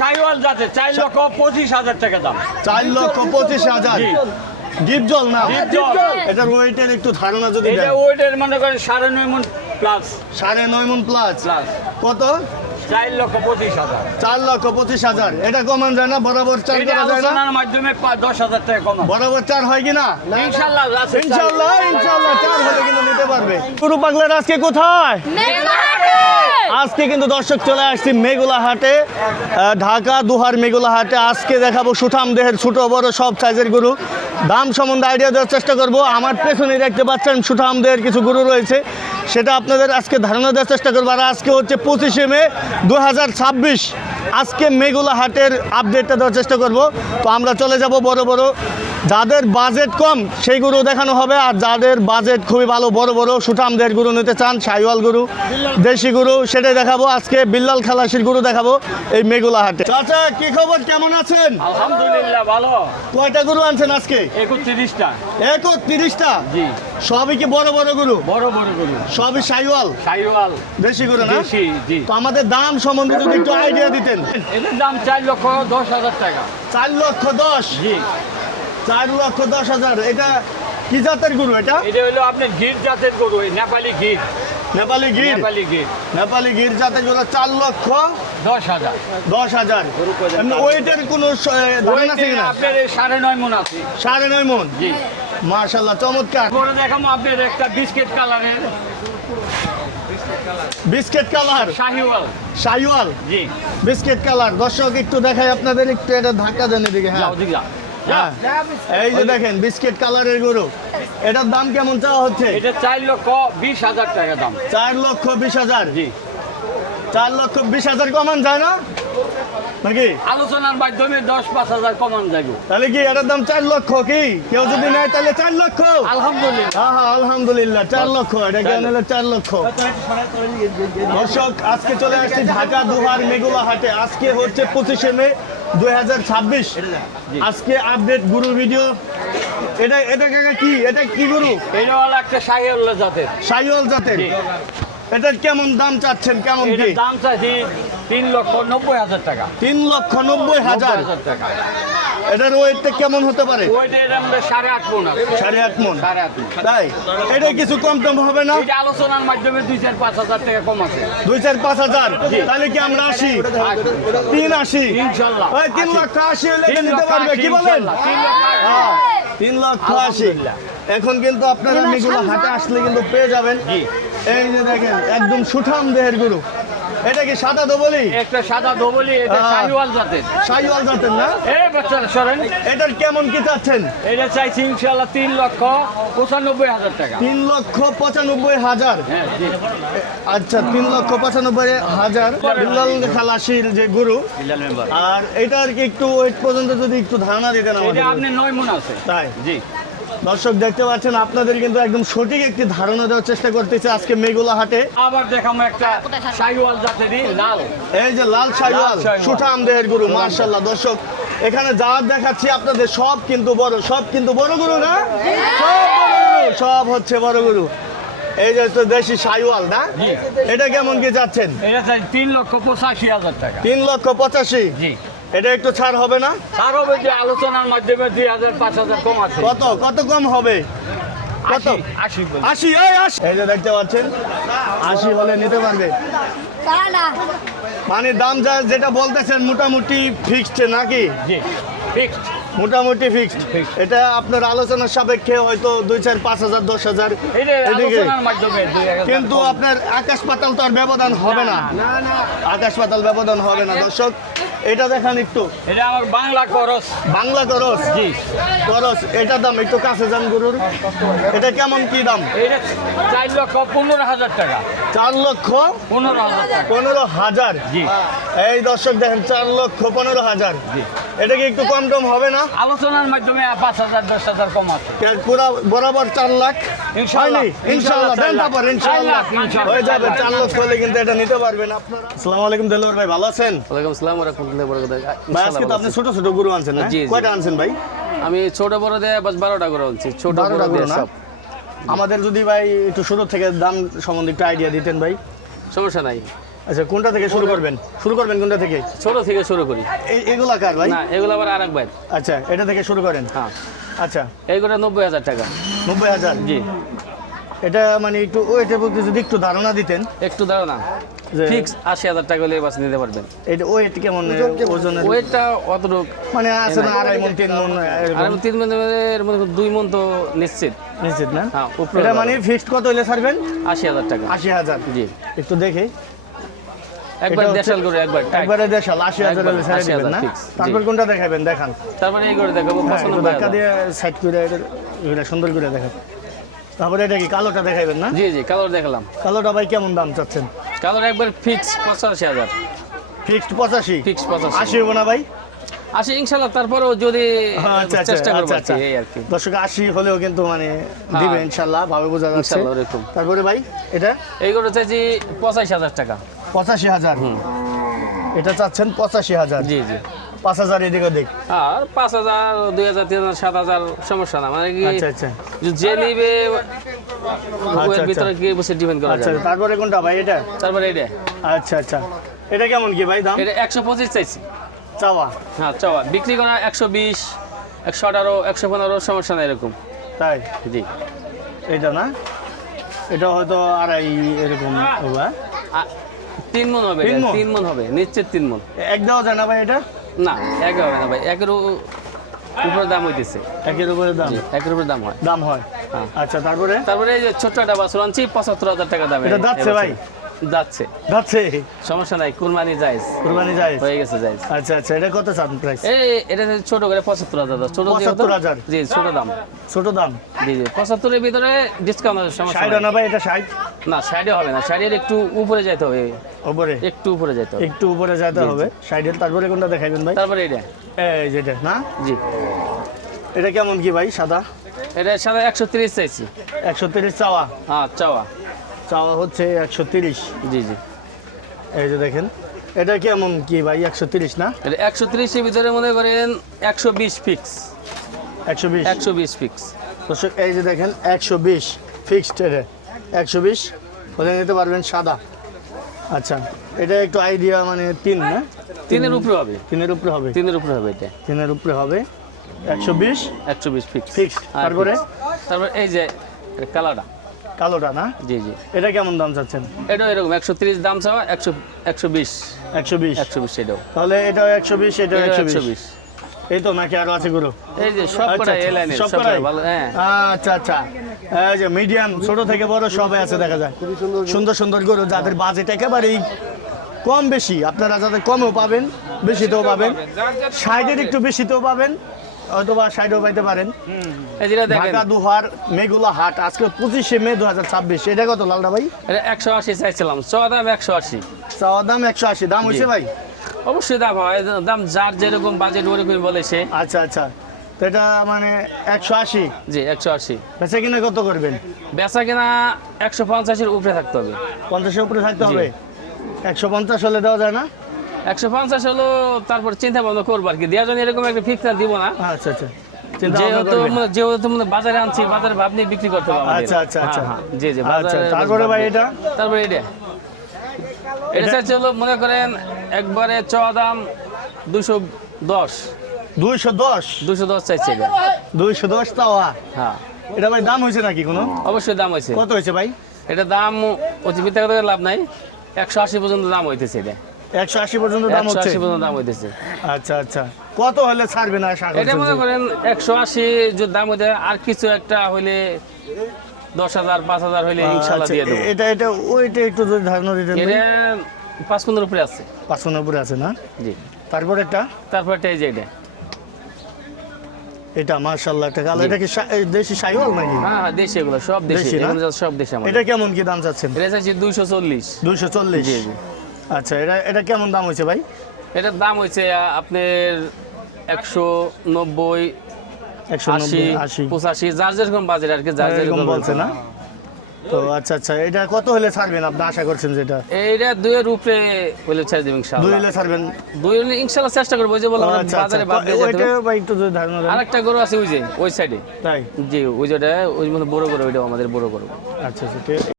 শাহিওয়াল জাতে 4,25,000 টাকা দাম। 4,25,000 ডিপ জল না? এটার ওয়েটের একটু ধারণা যদি দেন। এটা ওয়েটের মনে করেন 9.5 মণ প্লাস। 9.5 মণ প্লাস। কত? 4,25,000। 4,25,000। এটা কমান যায় না? বরাবর 4 করা যায় না? আলোচনার মাধ্যমে 10,000 টাকা কম। বরাবর 4 হয় কিনা? ইনশাআল্লাহ ইনশাআল্লাহ 4 হলে কিন্তু নিতে পারবে। গরু পাগলার আজকে কোথায়? আজকে কিন্তু দর্শক চলে আসছি মেঘলা হাটে, ঢাকা দুহার মেঘলা হাটে। আজকে দেখাবো সুঠাম দেহের ছোট বড় সব সাইজের গরু। দাম সম্বন্ধে আইডিয়া দেওয়ার চেষ্টা করব। আমার পেছনে দেখতে পাচ্ছেন সুঠাম দেহের কিছু গরু রয়েছে, সেটা আপনাদের আজকে ধারণা দেওয়ার চেষ্টা করবো। আর আজকে হচ্ছে 25 মে 2026। আজকে মেঘলা হাটের আপডেটটা দেওয়ার চেষ্টা করব। তো আমরা চলে যাব বড় বড়, যাদের বাজেট কম সেই গরু দেখানো হবে, আর যাদের বাজেট খুবই ভালো বড় বড় সুঠাম দেহের গরু নিতে চান, শাহিওয়াল গরু, দেশি গরু, সেটাই দেখাবো। আজকে বিল্লাল খালাসির গরু দেখাবো এই মেঘলা হাটে। চাচা কি খবর, কেমন আছেন? আলহামদুলিল্লাহ ভালো। কয়টা গরু আনছেন আজকে? 31টা। 31টা? জি। সবই কি বড় বড় গরু? বড় বড় গরু। সবই শাহিওয়াল? শাহিওয়াল দেশি গরু না? দেশি, জি। তো আমাদের দাম সম্বন্ধে যদি একটু আইডিয়া দিতেন। এটার দাম 4,10,000 টাকা। 4,10,000? জি। 4,10,000। এটা কি জাতের গরু? এটা হলো আপনার গির জাতের গরু, নেপালি গির। নেপালি গির? নেপালি গির। নেপালি গির জাতের গরু 4,10,000। 10,000। এমনি ওয়েটের কোনো ধারণা আছে কিনা? আপনার 9.5 মণ আছে। 9.5 মণ? জি। মাশাআল্লাহ চমৎকার। পরে দেখাবো আপনার একটা বিস্কিট কালারের বিস্কিট কালার শাহিওয়াল। শাহিওয়াল? জি। Biscuit colour. দর্শক একটু দেখাই আপনাদের, একটু এটা ধাক্কা দেন এদিকে। হ্যাঁ যাও দিক যা। হ্যাঁ, এই যে দেখেন বিস্কিট কালারের গরু। এটার দাম কেমন চাওয়া হচ্ছে? এটা 4,20,000 টাকা দাম। 4,20,000? জি। 4,20,000 কমান যায় না নাকি? আলোচনার মাধ্যমে 10-5,000 কমান যাবে। তাহলে কি এটার দাম 4 লক্ষ? কি কেউ যদি নেয় তাহলে 4 লক্ষ? আলহামদুলিল্লাহ। হ্যাঁ হ্যাঁ আলহামদুলিল্লাহ 4 লক্ষ। এটা কেন হলো 4 লক্ষ? দর্শক আজকে চলে আসছি ঢাকা দুহার মেঘলা হাটে। আজকে হচ্ছে 25 মে 2026। আজকে আপডেট গরু ভিডিও। এটা কাকা কি? এটা কি গরু? এটা হলো একটা শাহিওয়াল জাতের। শাহিওয়াল জাতের? জি। এটার কেমন দাম চাচ্ছেন, কেমন কি? এটার দাম চাইছি 3,90,000 টাকা। 3,90,000 টাকা। এটার ওয়েটটা কেমন হতে পারে? ওইটা এর মধ্যে 8.5 মণ আছে। 8.5 মণ? 8.5 মণ। তাই? এটা কিছু কম টম হবে না? এটা আলোচনার মাধ্যমে 2-4-5,000 টাকা কম আছে। 2-4-5,000? তাহলে কি আমরা আসি? 380? ইনশাআল্লাহ। ওই 3,80,000 হলে এটা নিতে পারবে, কি বলেন? 3,80,000। এখন কিন্তু আপনারা মেঘলা হাটে আসলে কিন্তু পেয়ে যাবেন। এই যে দেখেন একদম সুঠাম দেহের গরু। এটা কি সাদা দোবলি? একটা সাদা দোবলি, এটা শাহিওয়াল জাতের। শাহিওয়াল জাতের না? এই বাচ্চারা সরেন। এটার কেমন কি চাচ্ছেন? এটা চাইছি ইনশাআল্লাহ 3,95,000 টাকা। 3,95,000? হ্যাঁ, জি। আচ্ছা 3,95,000 বিল্লাল খালাসির যে গরু। আর এটার কি একটু ওয়েট পর্যন্ত যদি একটু ধারণা দিতেন এটা আমাদের। আপনি 9 মণ আছে। তাই? জি। দর্শক দেখতে পাচ্ছেন, আপনাদের কিন্তু একদম সঠিক একটি ধারণা দেওয়ার চেষ্টা করতেছে আজকে মেঘলা হাটে। আবার দেখাবো একটা শাহিওয়াল জাতেরই লাল। এই যে লাল শাহিওয়াল লাল শাহিওয়াল। সুঠাম দেহের গরু মাশাআল্লাহ। দর্শক এখানে যা দেখাচ্ছি আপনাদের সব কিন্তু বড়, সব কিন্তু বড় গরু না? সব বড় গরু, সব হচ্ছে বড় গরু। এই যে তো দেশি শাহিওয়াল না? এটা কেমন কি যাচ্ছেন? এটা চাই 3,85,000 টাকা। 3,85,000? জি। এটা একটু ছাড় হবে না? আর হবে যে আলোচনার মাধ্যমে 2,000-5,000 কম আছে। কত কত কম হবে? কত? 80 বলি। 80? এই যে দেখতে পাচ্ছেন 80 হলে নিতে পারবে। মানে দাম যেটা বলতেছেন মোটামুটি ফিক্সড নাকি? জি, ফিক্সড। মোটামুটি ফিক্সড। এটা আপনার আলোচনার সাপেক্ষে হয়তো 2-4-5,000 10,000 এটা এদিকে, আলোচনার মাধ্যমে 2,000 কিন্তু কম। আপনার আকাশ পাতাল তো আর ব্যবধান হবে না। আকাশ পাতাল ব্যবধান হবে না। দর্শক এটা দেখান একটু। এটা আমার বাংলা খরচ। বাংলা করস? জি। করস। এটার দাম একটু কাছে যান গরুর। এটা কেমন কি দাম? এটা 4,15,000 টাকা। 4,15,000? 15,000। জি। এই দর্শক দেখেন 4,15,000। এটা কি একটু কম টম হবে না? আলোচনার মাধ্যমে 5,000-10,000 কম আছে। পুরো বরাবর 4 লাখ? ইনশাআল্লাহ। ইনশাআল্লাহ দেন তারপর ইনশাআল্লাহ হয়ে যাবে। 4 লক্ষ হলে কিন্তু এটা নিতে পারবেন আপনারা। আসসালামু আলাইকুম দেলোয়ার ভাই, ভালো আছেন? ওয়ালাইকুম আসসালাম ওয়া রাহমাতুল্লাহি ওয়া বারাকাতুহু। ভাই আজকে তো আপনি ছোট ছোট গরু আনছেন না? জি, জি। কয়টা আনছেন ভাই? আমি ছোট বড় দিয়ে বাস 12টা করে আনছি। ছোট বড় 12টা দিয়ে গরু না? সব। আমাদের যদি ভাই একটু শুরু থেকে দাম সম্বন্ধে একটু আইডিয়া দিতেন ভাই। সমস্যা নাই। আচ্ছা কোনটা থেকে শুরু করবেন কোনটা থেকে? ছোট থেকে শুরু করি। এগুলা কার ভাই? না এগুলো আবার আরেক ভাই। আচ্ছা এটা থেকে শুরু করেন। হ্যাঁ আচ্ছা এইগুলো 90,000 টাকা। 90,000। জি এটা মানে একটু ওইটা বলতে যদি একটু ধারণা দিতেন একটু দাঁড়াও না, যে ফিক্স 80,000 টাকা হলে বাস নিতে পারবেন। এটা ওয়েট কেমন ওজনের? ওয়েটটা অতটুক মানে আছে না 2.5 মণ 3 মণ আর 3 মনের মধ্যে 2 মন তো নিশ্চিত। নিশ্চিত না? হ্যাঁ উপরে এটা মানে ফিক্সড কত হলে ছাড়বেন? 80,000 টাকা। 80,000। জি একটু দেখে একবার এটা হচ্ছে- দেশাল করে একবার টাইট। একবারে দেশাল 80,000 হলে ছেড়ে 80,000 দিবেন না? fix, জি। তারপর কোনটা দেখাবেন দেখান। তারপরে এই করে দেখাবো হ্যাঁ, একটু ধাক্কা 95,000। দিয়ে সাইড করে এটা সুন্দর করে দেখান। তারপরে এটা কি কালোটা দেখাবেন না? জি জি কালার দেখালাম। কালোটা ভাই কেমন দাম চাচ্ছেন? কালার একবার ফিক্স 85,000। ফিক্সড 85। ফিক্স 85। 80 হবো না ভাই? আসে ইনশাআল্লাহ, তারপরেও যদি আচ্ছা আচ্ছা চেষ্টা করবো আচ্ছা আর কি, এই আর কি। দর্শক 80 হলেও কিন্তু মানে দিবে ইনশাআল্লাহ, ভাবে বোঝা যাচ্ছে। ইনশাআল্লাহ ওরকম। তারপরে ভাই এটা এইগুলো চাইছি 85,000 টাকা। 85,000। এটা চাচ্ছেন 85,000। জি জি 5,000 এদিকে দেখ। আর 5,000 2,000 3,000 7,000 সমস্যা না, মানে কি আচ্ছা আচ্ছা যে নিবে ওর আচ্ছা। ভিতরে কি বসে ডিপেন্ড করা আচ্ছা যায়। তারপরে কোনটা ভাই এটা? তারপরে এটা আচ্ছা আচ্ছা এটা কেমন কি ভাই দাম? এটা 125 চাইছি। চাওয়া? হ্যাঁ চাওয়া বিক্রি করা 120 118 115 সমস্যা না এরকম। তাই? জি এটা না, এটা হয়তো 2.5 এরকম হবে। 3 মন হবে, 3 মণ? 3 মন হবে নিশ্চিত 3 মন। এক দেওয়া যায় না ভাই এটা? না এক হবে না ভাই, একের উপরে দাম হইতেছে। একের উপরে দাম? জি একের উপরে দাম হয়। দাম হয়? হ্যাঁ। আচ্ছা তারপরে তারপরে এই যে ছোট্ট একটা বাছুর আনছি 75,000 টাকা দামে। এটা যাচ্ছে ভাই? যাচ্ছে যাচ্ছে? সমস্যা নাই, কুরবানি জায়েজ কুরবানি যায়? হয়ে গেছে জায়েজ। আচ্ছা আচ্ছা এটা কত চান প্রাইস? এই এটা ছোট করে 75,000 ছোট যেহেতু 75,000? জি ছোট দাম। ছোট দাম? জি জি 75 এর ভিতরে ডিসকাউন্ট আছে, সমস্যা 60 নাই। না ভাই এটা 60? না 60 হবে না, 60 এর একটু উপরে যেতে হবে, উপরে? একটু উপরে যেতে হবে। একটু উপরে যেতে হবে 60 এর। তারপরে কোনটা দেখাইবেন ভাই? তারপরে এটা এই যেটা না, জি এটা কেমন কি ভাই? সাদা? এটা সাদা 130 চাইছি। 130 চাওয়া? হ্যাঁ চাওয়া। চাওয়া হচ্ছে 130। জি জি এই যে দেখেন এটা কেমন কি ভাই? 130 না? এটা 130 এর ভিতরে মনে করেন 120 ফিক্স। 120? 120 ফিক্স। দর্শক এই যে দেখেন 120 ফিক্সড, এটা 120 হলে নিতে পারবেন সাদা। আচ্ছা এটা একটু আইডিয়া মানে 3 না? 3 এর উপরে হবে, 3 এর উপরে হবে? 3 এর উপরে হবে এটা। 3 এর উপরে হবে 120 120 ফিক্স। ফিক্সড। তারপরে তারপর এই যে কালারটা, কালোটা না, জি জি এটা কেমন দাম চাচ্ছেন? এটা এরকম 130 দাম চাওয়া, 120 120? 120 এটাও। তাহলে এটা 120 এটা এটাও 120। 120। এই তো নাকি আরো আছে গুলো? এই যে সব আচ্ছা, কটা আচ্ছা, এই লাইনের সব সব কটাই? ভালো। হ্যাঁ আচ্ছা আচ্ছা এই যে মিডিয়াম ছোট থেকে বড় সবাই আছে দেখা যায়। সুন্দর সুন্দর গরু যাদের বাজেট একেবারেই কম বেশি, আপনারা যাদের কমেও পাবেন বেশিতেও পাবেন, 60-এর একটু বেশিতেও পাবেন, হয়তো বা 60-ও পাইতে পারেন। এই যেটা দেখেন ঢাকা দুহার মেঘুলা হাট আজকে 25শে মে 2026। এটা কত লালদা ভাই? এটা 180 চাইছিলাম, চাওয়া দাম 180। চাওয়া দাম 180, দাম হয়েছে ভাই? অবশ্যই দাম হয়, দাম যার যেরকম বাজেট ওরকমই বলে সে। আচ্ছা আচ্ছা তো এটা মানে 180। জি 180। বেচা কিনা কত করবেন? বেচা কিনা 150 এর উপরে থাকতে হবে। 50-এর উপরে থাকতে হবে? 150 হলে দেওয়া যায় না? 150 হলো তারপর চিন্তা ভাবনা করবো আর কি, দেওয়ার জন্য এরকম একটা ফিক্স দিব না। আচ্ছা আচ্ছা চিন্তা ভাবনা করবেন। যেহেতু বাজারে আনছি, বাজারে ভাবনি বিক্রি করতে হবে আমাদের। আচ্ছা আচ্ছা আচ্ছা হ্যাঁ, জি জি আচ্ছা বাজারে তারপরে ভাই এটা? তারপরে এটা চাইছে হলো মনে করেন একবারে চাওয়া দাম 210। 210? 210 চাইছে এটা। 210 চাওয়া? হ্যাঁ এটা ভাই দাম হয়েছে নাকি কোনো? অবশ্যই দাম হয়েছে। কত হয়েছে ভাই? এটা দাম অতি মিথ্যা কথা লাভ নাই, 180 পর্যন্ত দাম হইতেছে এটা। 180 পর্যন্ত দাম হচ্ছে? 180 পর্যন্ত দাম হইতেছে। আচ্ছা আচ্ছা কত হলে ছাড়বে না আশা এটা মনে করছেন? করেন 180 যদি দাম হইতে, আর কিছু একটা হইলে 10,000 5,000 হইলে ইনশাআল্লাহ আচ্ছা, দিয়ে দেবো। এটা ওইটা একটু যদি ধারণা দিতেন ভাই। এটা 5-15 উপরে আছে। 55 উপরে আছে না? জি তারপর একটা তারপর এটা এই যে এটা। এটা মাশাআল্লাহ একটা কালো, এটা কি দেশি শাইওয়াল নাকি? হ্যাঁ হ্যাঁ দেশি, এগুলো সব দেশি, দেশি না? এগুলো সব দেশি আমাদের। এটা কেমন কি দাম চাচ্ছেন? এটা চাইছি 240। 240? জি জি আচ্ছা এটা কেমন দাম হয়েছে ভাই? এটার দাম হয়েছে আপনার 190 190 80 80 85, যার যেরকম বাজেট আর কি, যার এরকম যেরকম বলছে না? তো আচ্ছা আচ্ছা এটা কত হলে ছাড়বেন আপনি আশা করছেন যেটা? এইটা 2 এর উপরে হইলে ছেড়ে দেব 2 ইনশাআল্লাহ। হলে ছাড়বেন? 2 হলে ইনশাআল্লাহ চেষ্টা করব, ওই যে বললাম আচ্ছা আচ্ছা বাজারে বাদ দিয়ে যেতে ওইটা হবে। ভাই একটু যদি ধারণা দেন। আরেকটা গরু আছে ওই যে ওই সাইডে, তাই? জি ওই যেটা ওই মধ্যে বড় গরু, ওইটাও আমাদের বড় গরু। আচ্ছা আচ্ছা ঠিক আছে।